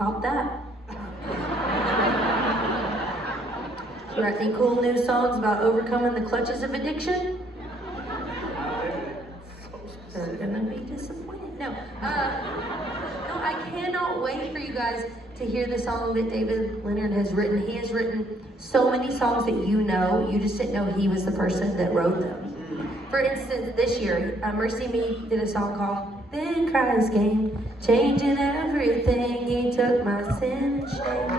top that. Writing cool new songs about overcoming the clutches of addiction. They're gonna be disappointed. No, I cannot wait for you guys to hear the song that Leonard has written. He has written so many songs that you know, you just didn't know he was the person that wrote them. For instance, this year, Mercy Me did a song called Then Christ Came, changing everything. He took my sin and shame.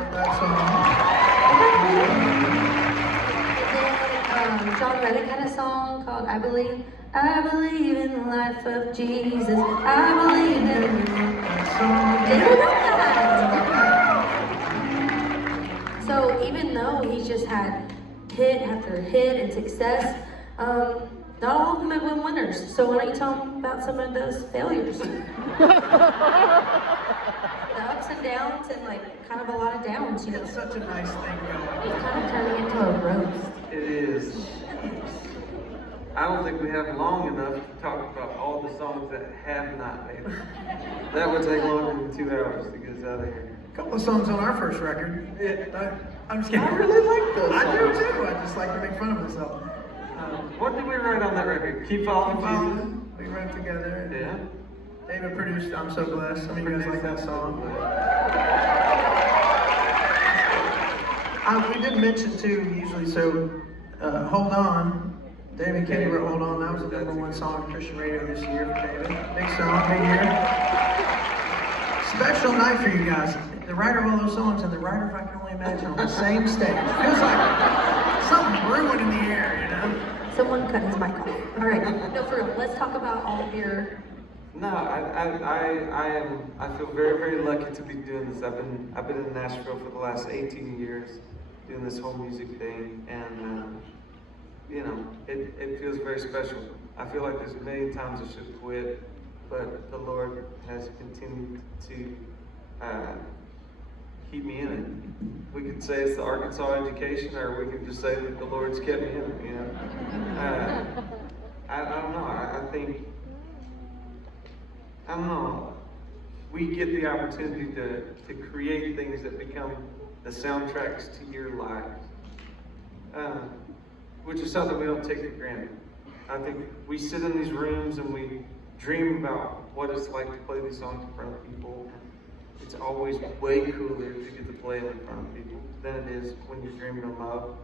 And then John Reddick had a song called I Believe in the life of Jesus. I believe in the song. They don't know that. So even though he's just had hit after hit and success, not all of them have been winners. So why don't you tell them about some of those failures? The ups and downs and like kind of a lot of downs, you know. It's such a nice thing going. It's kind of turning into a roast. It is. I don't think we have long enough to talk about all the songs that have not made it. That would take longer than 2 hours to get us out of here. A couple of songs on our first record. I'm just kidding. I really like those songs. I do too. I just like to make fun of myself. What did we write on that record? Keep Following Jesus? We wrote together. Yeah. David produced I'm So Blessed. Some of you guys like that song. We didn't mention too usually, so Hold On. David and Kenny wrote Hold On. That was the #1 song on Christian radio this year for David. Big song, big year. Special night for you guys. The writer of all those songs and the writer of I Can Only Imagine on the same stage. Feels like something brewing in the air, you know? Someone cut his mic off. All right, no, for real. Let's talk about all of your. No, I feel very, very lucky to be doing this. I've been in Nashville for the last 18 years, doing this whole music thing, and you know, it feels very special. I feel like there's many times I should quit, but the Lord has continued to keep me in it. We could say it's the Arkansas education, or we could just say that the Lord's kept me in it, you know. I don't know, I don't know. We get the opportunity to create things that become the soundtracks to your lives, which is something we don't take for granted. I think we sit in these rooms and we dream about what it's like to play these songs in front of people. It's always way cooler to get to play them in front of people than it is when you're dreaming them up.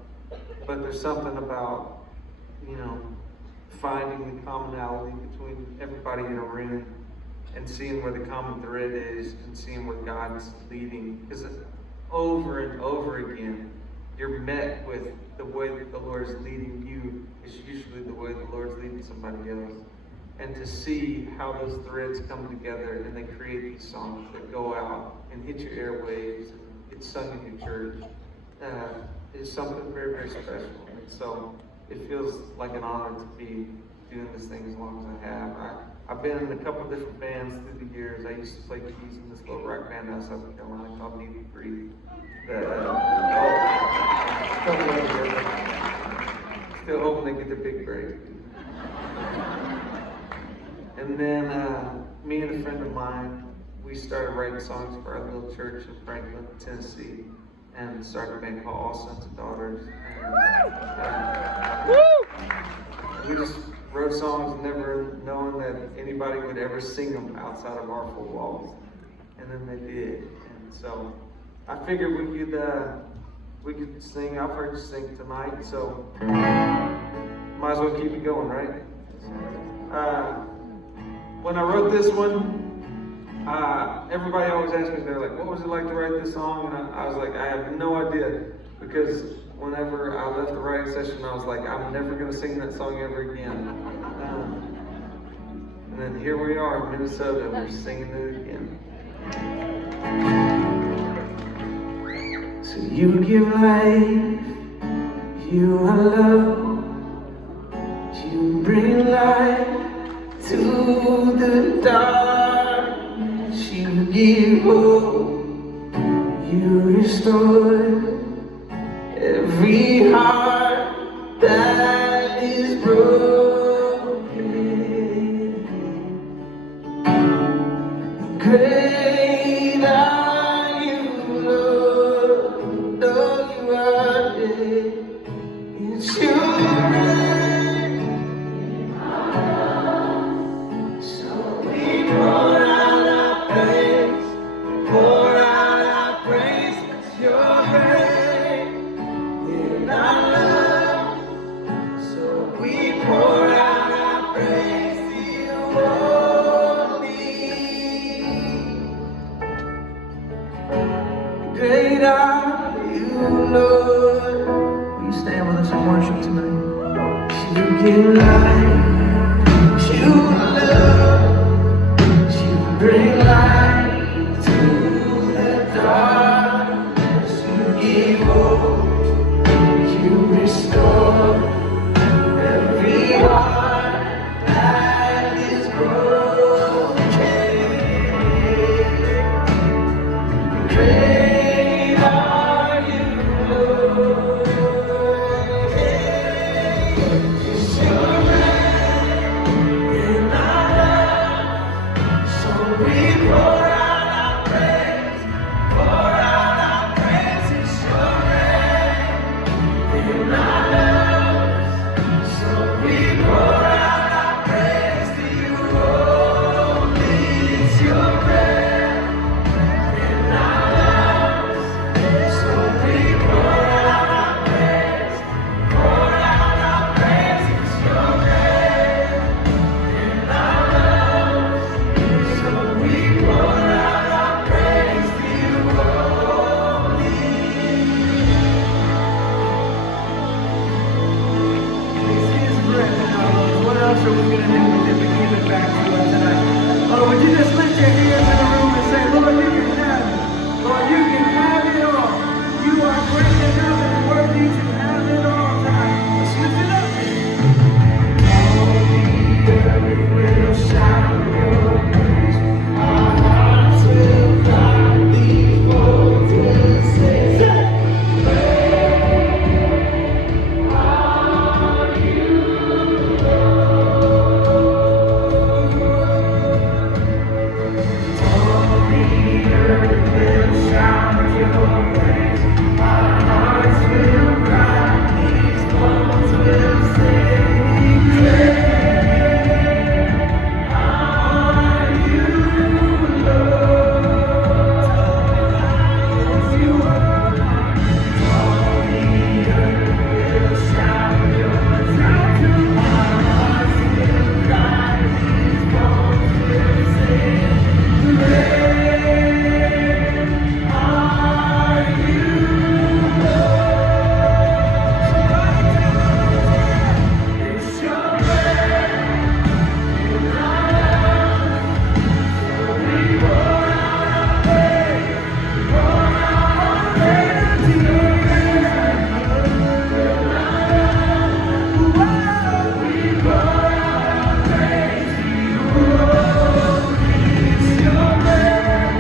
But there's something about, you know, finding the commonality between everybody in a room and seeing where the common thread is and seeing where God's leading. Because over and over again, you're met with the way that the Lord is leading you is usually the way the Lord's leading somebody else. And to see how those threads come together and they create these songs that go out and hit your airwaves and get sung in your church is something very, very special. And so it feels like an honor to be doing this thing as long as I have. I've been in a couple of different bands through the years. I used to play keys in this little rock band out of South Carolina called Need to Breathe. Still hoping they get their big break. And then me and a friend of mine, we started writing songs for our little church in Franklin, Tennessee, and started a band called All Sons and Daughters. And, we just wrote songs never knowing that anybody would ever sing them outside of our four walls. And then they did. And so I figured we could sing. I've heard you sing tonight, so might as well keep it going, right? When I wrote this one, everybody always asks me, they're like, what was it like to write this song? And I was like, I have no idea, because whenever I left the writing session, I was like, I'm never going to sing that song ever again. And then here we are in Minnesota, and we're singing it again. So you give life, you are love, you bring light to the dark, you give hope, you restore every heart that is broken. Great are you, light, you love, you bring light to the darkness, you give hope, you restore every heart that is broken. Great are you, Lord. It's your name in our love, so we pour out our praise, pour out our praise. It's your name in our love, so we pour out our praise to you only. It's your breath in our lungs, so we pour out our praise, pour out our praise. It's your breath in our lungs, so we pour out our praise to you only. It's His breath in our lungs. What else are we going to do with it to give it back to Him tonight? Oh, would you just lift your hands in the room and say, Lord, you can have it. Lord, you can have it all. You are great enough and worthy to have it all tonight. Let's lift it up. All the earth will shout your praise. Our hearts will cry, these bones will say, all the earth will shout your praise. Our hearts will cry, these bones will say, great are you, Lord. Yes, you are. All the earth will shout your praise. Our hearts will cry, these bones will say, great are you, Lord. It's your breath in our lungs, so we pour out our praise, pour out our praise to your breath in our lungs. Whoa, we pour out our praise to you only. It's your breath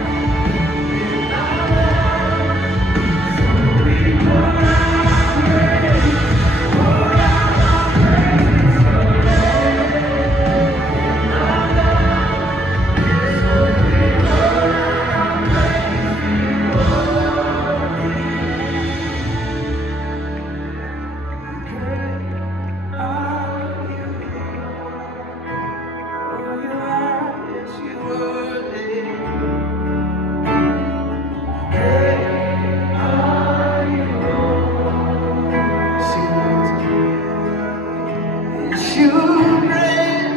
in our lungs, so we pour out our praise, pour out our praise. It's your breath in our lungs, so we pour out our praise to you only. Great are you, oh, you are, yes, you worthy. Great are you, Lord. Sing it. It's your breath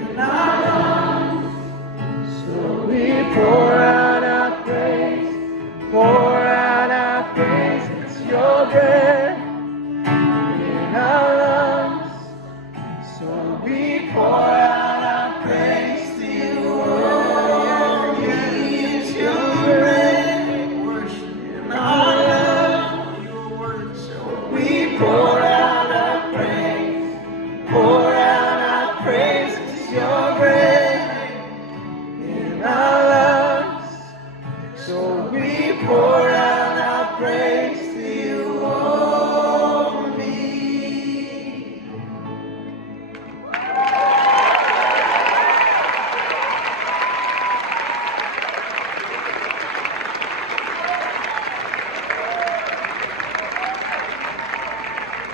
in our lungs, so we pour out our praise, pour out our praise. It's your breath in our lungs, so we pour